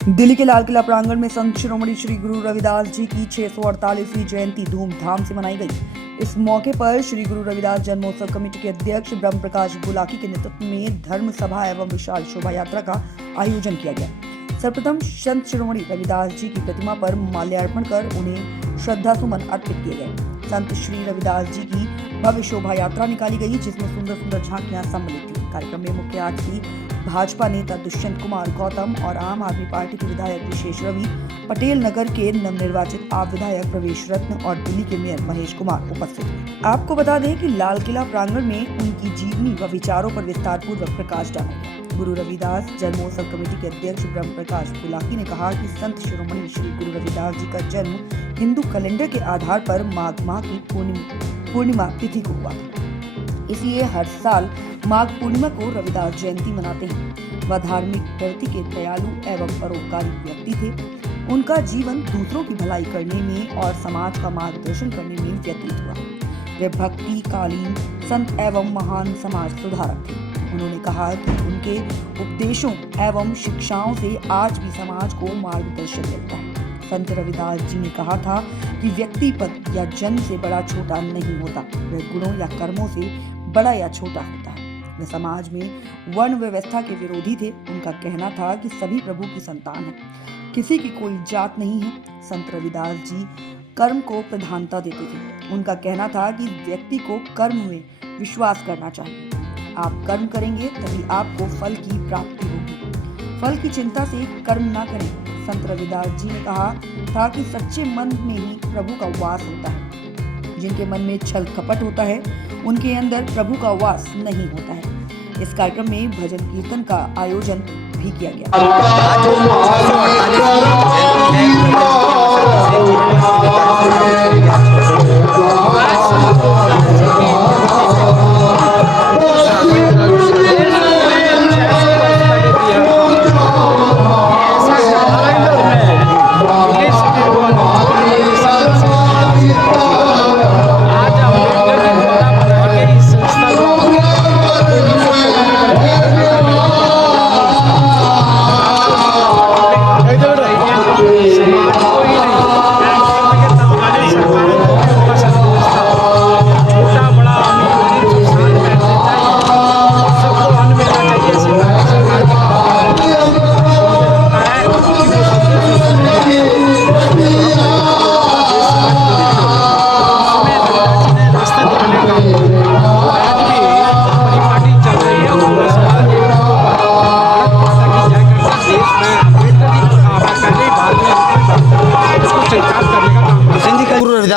दिल्ली के लाल किला प्रांगण में संत शिरोमणि श्री गुरु रविदास जी की 648वीं जयंती धूमधाम से मनाई गई। इस मौके पर श्री गुरु रविदास जन्मोत्सव कमेटी के अध्यक्ष ब्रह्म प्रकाश बुलाकी के नेतृत्व में धर्म सभा एवं विशाल शोभा यात्रा का आयोजन किया गया। सर्वप्रथम संत शिरोमणि रविदास जी की प्रतिमा पर माल्यार्पण कर उन्हें श्रद्धा सुमन अर्पित किए गए। संत श्री रविदास जी की भव्य शोभा यात्रा निकाली गई, जिसमें सुंदर सुंदर झांकियां सम्मिलित थी। कार्यक्रम में मुख्य अतिथि भाजपा नेता दुष्यंत कुमार गौतम और आम आदमी पार्टी के विधायक विशेष रवि, पटेल नगर के नवनिर्वाचित आप विधायक प्रवेश रत्न और दिल्ली के मेयर महेश कुमार उपस्थित थे। आपको बता दें कि लाल किला प्रांगण में उनकी जीवनी व विचारों पर विस्तार पूर्वक प्रकाश डाला गया। गुरु रविदास जन्मोत्सव कमेटी के अध्यक्ष ब्रह्म प्रकाश बुलाकी ने कहा कि संत शिरोमणि श्री गुरु रविदास जी का जन्म हिंदू कैलेंडर के आधार पर माघ माह की पूर्णिमा तिथि को हुआ था। इसलिए हर साल माघ पूर्णिमा को रविदास जयंती मनाते हैं। वह धार्मिक प्रवृत्ति के दयालु एवं परोपकारी व्यक्ति थे। उनका जीवन दूसरों की भलाई करने में और समाज का मार्गदर्शन करने में व्यतीत हुआ। वे भक्ति कालीन संत एवं महान समाज सुधारक थे। उन्होंने कहा कि उनके उपदेशों एवं शिक्षाओं से आज भी समाज को मार्गदर्शन मिलता है। संत रविदास जी ने कहा था कि व्यक्ति पद या जन्म से बड़ा छोटा नहीं होता, वह गुणों या कर्मों से बड़ा या छोटा होता है। वे समाज में वर्ण व्यवस्था के विरोधी थे। उनका कहना था कि सभी प्रभु की संतान हैं, किसी की कोई जात नहीं है। संत रविदास जी कर्म को प्रधानता देते थे। उनका कहना था कि व्यक्ति को कर्म में विश्वास करना चाहिए। आप कर्म करेंगे तभी आपको फल की प्राप्ति होगी। फल की चिंता से कर्म ना करें। संत रविदास जी ने कहा था कि सच्चे मन में ही प्रभु का वास होता है। जिनके मन में छल कपट होता है, उनके अंदर प्रभु का वास नहीं होता है। इस कार्यक्रम में भजन कीर्तन का आयोजन भी किया गया।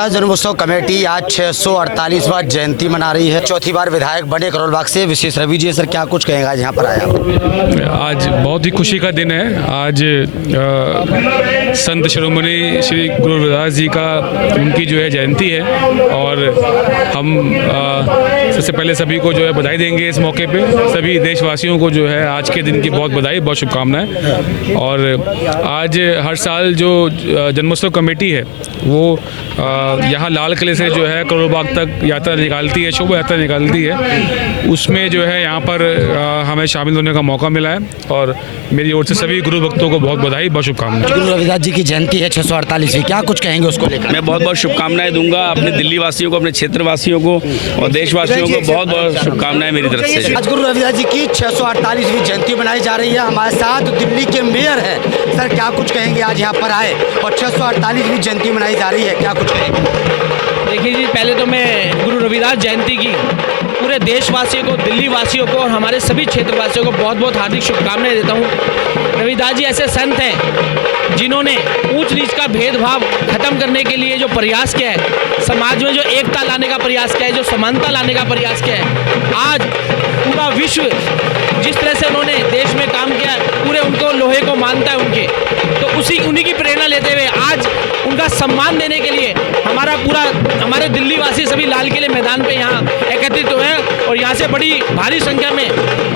जन्मोत्सव कमेटी आज 648वां जयंती मना रही है। चौथी बार विधायक बने करोल बाग से। विशेष रवि जी सर, क्या कुछ कहेंगे आज यहाँ पर आया? आज बहुत ही खुशी का दिन है। आज संत शिरोमणि श्री गुरु रविदास जी का उनकी जो है जयंती है और हम सबसे पहले सभी को जो है बधाई देंगे इस मौके पे। सभी देशवासियों को जो है आज के दिन की बहुत बधाई, बहुत शुभकामनाएं। और आज हर साल जो जन्मोत्सव कमेटी है वो यहाँ लाल किले से जो है करोल बाग तक यात्रा निकालती है, शोभा यात्रा निकालती है। उसमें जो है यहाँ पर हमें शामिल होने का मौका मिला है और मेरी ओर से सभी गुरु भक्तों को बहुत बधाई, बहुत शुभकामनाएं। गुरु रविदास जी की जयंती है 648वीं, क्या कुछ कहेंगे उसको लेकर? मैं बहुत बहुत शुभकामनाएं दूंगा अपने दिल्ली वासियों को, अपने क्षेत्र वासियों को और देशवासियों को बहुत बहुत शुभकामनाएं मेरी तरफ से। आज गुरु रविदास जी की 648वीं जयंती मनाई जा रही है। हमारे साथ दिल्ली के मेयर है सर, क्या कुछ कहेंगे? आज यहाँ पर आए और 648वीं जयंती मनाई जा रही है, क्या कुछ कहेंगे? देखिए जी, पहले तो मैं गुरु रविदास जयंती की पूरे देशवासियों को, दिल्ली वासियों को और हमारे सभी क्षेत्रवासियों को बहुत बहुत हार्दिक शुभकामनाएं देता हूं। रविदास जी ऐसे संत हैं जिन्होंने ऊंच नीच का भेदभाव खत्म करने के लिए जो प्रयास किया है, समाज में जो एकता लाने का प्रयास किया है, जो समानता लाने का प्रयास किया है। आज पूरा विश्व जिस तरह से उन्होंने देश में काम किया, पूरे उनको लोहे को मानता है उनके, तो उन्हीं की प्रेरणा लेते हुए आज उनका सम्मान देने के लिए हमारे दिल्ली वासी सभी लाल किले मैदान पे यहाँ एकत्रित हुए हैं और यहाँ से बड़ी भारी संख्या में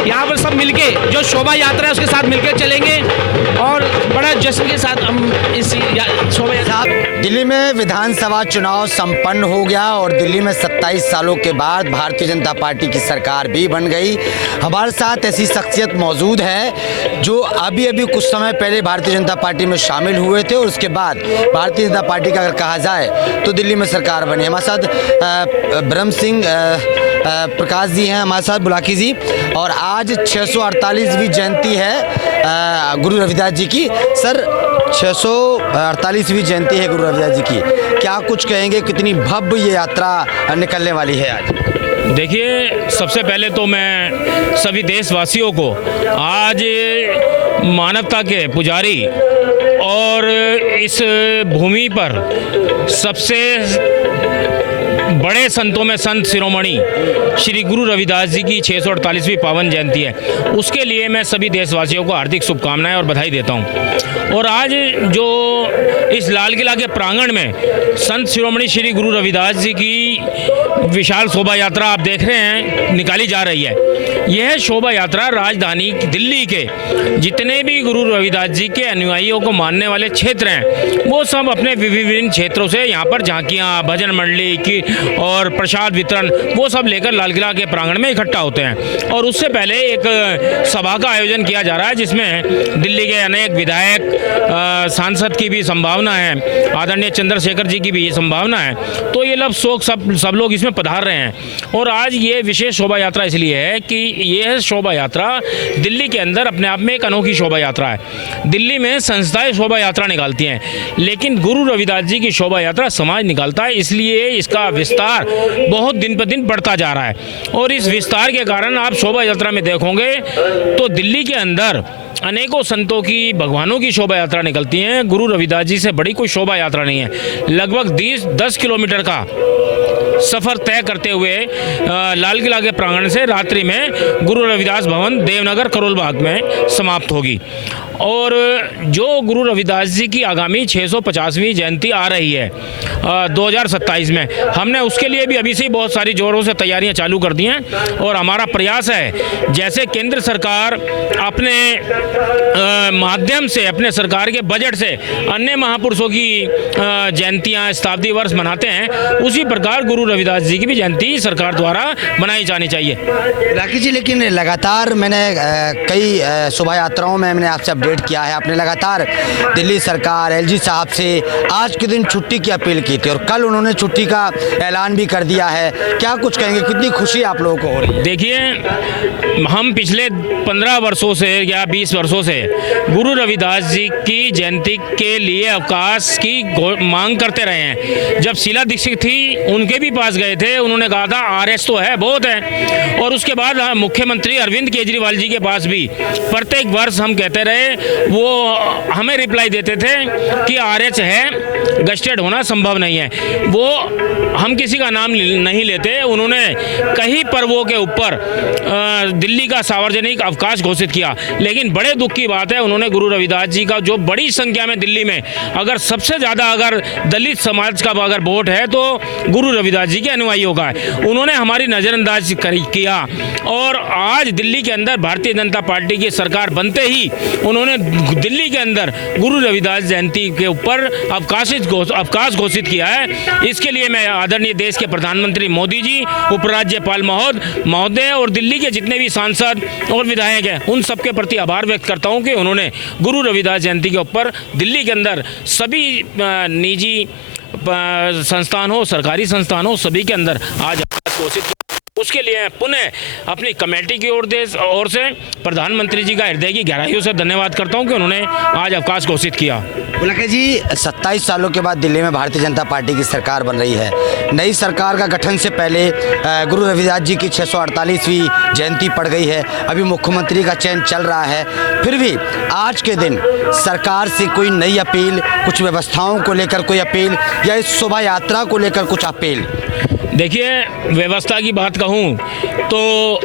यहाँ पर सब मिलके जो शोभा यात्रा है उसके साथ मिलकर चलेंगे और बड़ा जश्न के साथ हम इस शोभा यात्रा। दिल्ली में विधानसभा चुनाव संपन्न हो गया और दिल्ली में 27 सालों के बाद भारतीय जनता पार्टी की सरकार भी बन गई। हमारे साथ ऐसी शख्सियत मौजूद है जो अभी अभी कुछ समय पहले भारतीय जनता पार्टी में शामिल हुए थे और उसके बाद भारतीय जनता पार्टी का अगर कहा जाए तो दिल्ली में सरकार बनी। हमारे साथ ब्रह्म सिंह प्रकाश जी हैं, हमारे साथ बुलाकी जी, और आज 648वीं जयंती है गुरु रविदास जी की। सर, 648वीं जयंती है गुरु रविदास जी की, क्या कुछ कहेंगे, कितनी भव्य ये यात्रा निकलने वाली है आज? देखिए, सबसे पहले तो मैं सभी देशवासियों को आज मानवता के पुजारी और इस भूमि पर सबसे बड़े संतों में संत शिरोमणि श्री गुरु रविदास जी की 648वीं पावन जयंती है, उसके लिए मैं सभी देशवासियों को हार्दिक शुभकामनाएं और बधाई देता हूं। और आज जो इस लाल किला के प्रांगण में संत शिरोमणि श्री गुरु रविदास जी की विशाल शोभा यात्रा आप देख रहे हैं निकाली जा रही है। यह शोभा यात्रा राजधानी दिल्ली के जितने भी गुरु रविदास जी के अनुयायियों को मानने वाले क्षेत्र हैं वो सब अपने विभिन्न क्षेत्रों से यहाँ पर झांकियाँ, भजन मंडली की और प्रसाद वितरण वो सब लेकर लाल किला के प्रांगण में इकट्ठा होते हैं। और उससे पहले एक सभा का आयोजन किया जा रहा है जिसमें दिल्ली के अनेक विधायक, सांसद की भी संभावना है, आदरणीय चंद्रशेखर जी की भी संभावना है, तो ये सब लोग इसमें पधार रहे हैं। और आज ये विशेष शोभा यात्रा इसलिए है कि यह शोभा यात्रा दिल्ली के अंदर अपने आप में एक अनोखी शोभा यात्रा है। दिल्ली में संस्थाएं शोभा यात्रा निकालती हैं, लेकिन गुरु रविदास जी की शोभा यात्रा समाज निकालता है, इसलिए इसका विस्तार बहुत दिन पर दिन बढ़ता जा रहा है। और इस विस्तार के कारण आप शोभा यात्रा में देखोगे तो दिल्ली के अंदर अनेकों संतों की, भगवानों की शोभा यात्रा निकलती हैं। गुरु रविदास जी से बड़ी कोई शोभा यात्रा नहीं है। लगभग 10 किलोमीटर का सफ़र तय करते हुए लाल किला के प्रांगण से रात्रि में गुरु रविदास भवन देवनगर करोल बाग में समाप्त होगी। और जो गुरु रविदास जी की आगामी 650वीं जयंती आ रही है 2027 में, हमने उसके लिए भी अभी से ही बहुत सारी जोरों से तैयारियां चालू कर दी हैं। और हमारा प्रयास है जैसे केंद्र सरकार अपने माध्यम से, अपने सरकार के बजट से अन्य महापुरुषों की जयंतियां, शताब्दी वर्ष मनाते हैं, उसी प्रकार गुरु रविदास जी की भी जयंती सरकार द्वारा मनाई जानी चाहिए। राकेश जी, लेकिन लगातार मैंने कई शोभा यात्राओं में मैंने आपसे अपडेट किया है, आपने लगातार दिल्ली सरकार, एलजी साहब से आज के दिन छुट्टी की अपील की थी और कल उन्होंने छुट्टी का ऐलान भी कर दिया है। क्या कुछ कहेंगे, कितनी खुशी आप लोगों को हो रही है? देखिए, हम पिछले 15 वर्षों से या 20 वर्षों से गुरु रविदास जी की जयंती के लिए अवकाश की मांग करते रहे हैं। जब शीला दीक्षित थी उनके भी पास गए थे, उन्होंने कहा था आरएस तो है, बहुत है। और उसके बाद मुख्यमंत्री अरविंद केजरीवाल जी के पास भी प्रत्येक वर्ष हम कहते रहे, वो हमें रिप्लाई देते थे कि आरएच है, गस्टेड होना संभव नहीं है। वो हम किसी का नाम नहीं लेते, उन्होंने कई पर्वों के ऊपर दिल्ली का सार्वजनिक अवकाश घोषित किया। लेकिन बड़े दुख की बात है, उन्होंने गुरु रविदास जी का जो बड़ी संख्या में दिल्ली में अगर सबसे ज़्यादा अगर दलित समाज का अगर वोट है तो गुरु रविदास जी के अनुयायियों का है, उन्होंने हमारी नज़रअंदाज किया। और आज दिल्ली के अंदर भारतीय जनता पार्टी की सरकार बनते ही उन्होंने दिल्ली के अंदर गुरु रविदास जयंती के ऊपर अवकाश घोषित किया है। इसके लिए मैं आदरणीय देश के प्रधानमंत्री मोदी जी, उपराज्यपाल महोदय और दिल्ली के जितने भी सांसद और विधायक हैं उन सबके प्रति आभार व्यक्त करता हूं कि उन्होंने गुरु रविदास जयंती के ऊपर दिल्ली के अंदर सभी निजी संस्थान हो, सरकारी संस्थान हो, सभी के अंदर आज घोषित। उसके लिए पुनः अपनी कमेटी की ओर से प्रधानमंत्री जी का हृदय की गहराइयों से धन्यवाद करता हूं कि उन्होंने आज अवकाश घोषित किया। बुलाकी जी, 27 सालों के बाद दिल्ली में भारतीय जनता पार्टी की सरकार बन रही है। नई सरकार का गठन से पहले गुरु रविदास जी की 648वीं जयंती पड़ गई है, अभी मुख्यमंत्री का चयन चल रहा है, फिर भी आज के दिन सरकार से कोई नई अपील, कुछ व्यवस्थाओं को लेकर कोई अपील या इस शोभा यात्रा को लेकर कुछ अपील? देखिए, व्यवस्था की बात कहूँ तो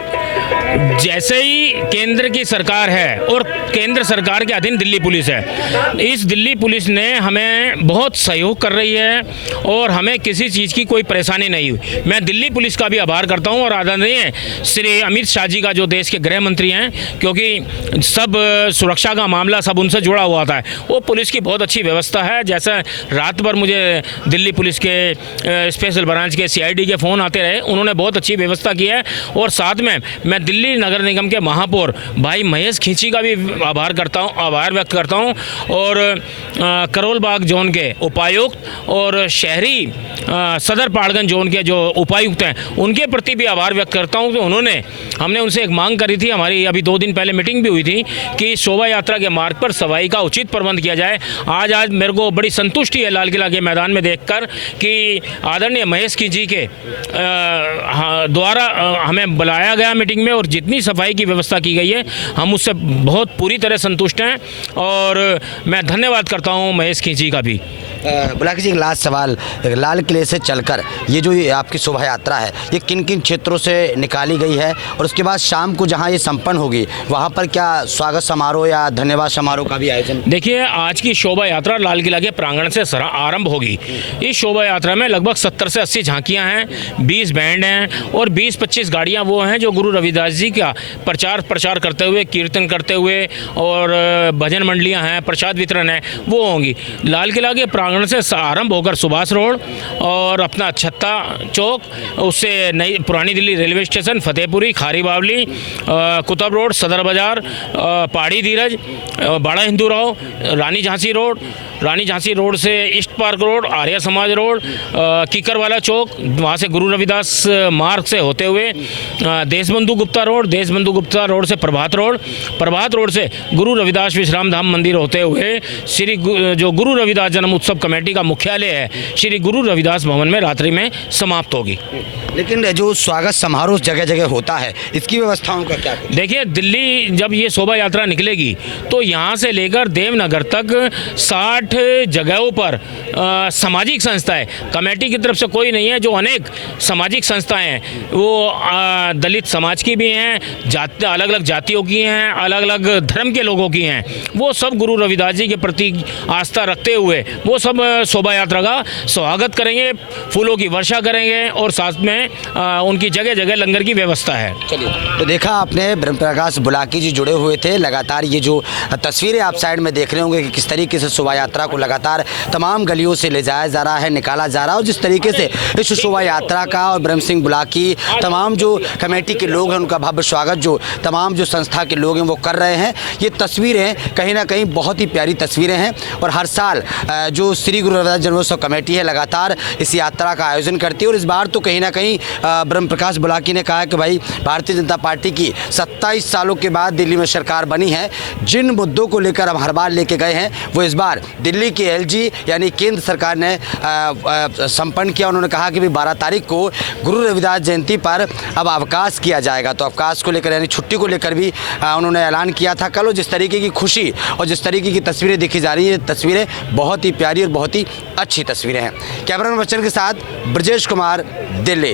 जैसे ही केंद्र की सरकार है और केंद्र सरकार के अधीन दिल्ली पुलिस है, इस दिल्ली पुलिस ने हमें बहुत सहयोग कर रही है और हमें किसी चीज़ की कोई परेशानी नहीं हुई। मैं दिल्ली पुलिस का भी आभार करता हूं और आदरणीय श्री अमित शाह जी का, जो देश के गृह मंत्री हैं, क्योंकि सब सुरक्षा का मामला सब उनसे जुड़ा हुआ था। वो पुलिस की बहुत अच्छी व्यवस्था है। जैसा रात भर मुझे दिल्ली पुलिस के स्पेशल ब्रांच के CID के फ़ोन आते रहे, उन्होंने बहुत अच्छी व्यवस्था की है। और साथ में मैं दिल्ली नगर निगम के महापौर भाई महेश खींची का भी आभार व्यक्त करता हूं और करोल बाग जोन के उपायुक्त और शहरी सदर पहाड़गंज जोन के जो उपायुक्त हैं, उनके प्रति भी आभार व्यक्त करता हूं कि हमने उनसे एक मांग करी थी, हमारी अभी 2 दिन पहले मीटिंग भी हुई थी कि शोभा यात्रा के मार्ग पर सफाई का उचित प्रबंध किया जाए। आज मेरे को बड़ी संतुष्टि है लाल किला के मैदान में देखकर कि आदरणीय महेश खींची के द्वारा हमें बुलाया गया मीटिंग में और जितनी सफाई की व्यवस्था की गई है, हम उससे बहुत पूरी तरह संतुष्ट हैं और मैं धन्यवाद करता हूं महेश खींची का भी। बुलाकी जी, एक लास्ट सवाल, लाल किले से चलकर ये जो आपकी शोभा यात्रा है, ये किन किन क्षेत्रों से निकाली गई है और उसके बाद शाम को जहां ये संपन्न होगी वहां पर क्या स्वागत समारोह या धन्यवाद समारोह का भी आयोजन? देखिए, आज की शोभा यात्रा लाल किला के प्रांगण से आरंभ होगी। इस शोभा यात्रा में लगभग 70 से 80 झांकियाँ हैं, 20 बैंड हैं और 20-25 गाड़ियाँ वो हैं जो गुरु रविदास जी का प्रचार करते हुए, कीर्तन करते हुए और भजन मंडलियाँ हैं, प्रसाद वितरण है, वो होंगी। लाल किला के प्रांगण से आरंभ होकर सुभाष रोड और अपना छत्ता चौक, उससे नई पुरानी दिल्ली रेलवे स्टेशन, फतेहपुरी, खारी बावली, कुतुब रोड, सदर बाजार, पहाड़ी धीरज, बड़ा हिंदू राव, रानी झांसी रोड से east park road, Arya Samaj road, कीकरवाला चौक, वहाँ से गुरु रविदास मार्ग से होते हुए देशबंधु गुप्ता रोड से प्रभात रोड से गुरु रविदास विश्राम धाम मंदिर होते हुए जो गुरु रविदास जन्म उत्सव कमेटी का मुख्यालय है, श्री गुरु रविदास भवन में रात्रि में समाप्त होगी। लेकिन जो स्वागत समारोह जगह जगह होता है, इसकी व्यवस्थाओं का क्या? देखिए, दिल्ली जब ये शोभा यात्रा निकलेगी तो यहाँ से लेकर देवनगर तक 60 जगहों पर सामाजिक संस्थाएं, कमेटी की तरफ से कोई नहीं है, जो अनेक सामाजिक संस्थाएं हैं, वो दलित समाज की भी हैं, अलग अलग जातियों की हैं, अलग अलग धर्म के लोगों की हैं, वो सब गुरु रविदास जी के प्रति आस्था रखते हुए वो सब शोभा यात्रा का स्वागत करेंगे, फूलों की वर्षा करेंगे और साथ में उनकी जगह जगह लंगर की व्यवस्था है। चलिए, तो देखा आपने, ब्रह्म प्रकाश बुलाकी जी जुड़े हुए थे। लगातार ये जो तस्वीरें आप साइड में देख रहे होंगे कि किस तरीके से शोभा यात्रा को लगातार तमाम गलियों से ले जाया जा रहा है, निकाला जा रहा है और जिस तरीके से इस शोभा यात्रा का और ब्रह्म सिंह बुलाकी, तमाम जो कमेटी के लोग हैं, उनका भव्य स्वागत जो तमाम जो संस्था के लोग हैं वो कर रहे हैं। ये तस्वीरें कहीं ना कहीं बहुत ही प्यारी तस्वीरें हैं और हर साल जो श्री गुरु रविदास जन्मोत्सव कमेटी है लगातार इस यात्रा का आयोजन करती है और इस बार तो कहीं ना कहीं ब्रह्म प्रकाश बुलाकी ने कहा कि भाई भारतीय जनता पार्टी की 27 सालों के बाद दिल्ली में सरकार बनी है, जिन मुद्दों को लेकर हम हर बार लेके गए हैं वो इस बार दिल्ली की LG यानी केंद्र सरकार ने संपन्न किया। उन्होंने कहा कि भाई 12 तारीख को गुरु रविदास जयंती पर अब अवकाश किया जाएगा, तो अवकाश को लेकर यानी छुट्टी को लेकर भी उन्होंने ऐलान किया था कल। जिस तरीके की खुशी और जिस तरीके की तस्वीरें दिखी जा रही है, तस्वीरें बहुत ही प्यारी और बहुत ही अच्छी तस्वीरें हैं। कैमरामैन बच्चन के साथ ब्रजेश कुमार, दिल्ली।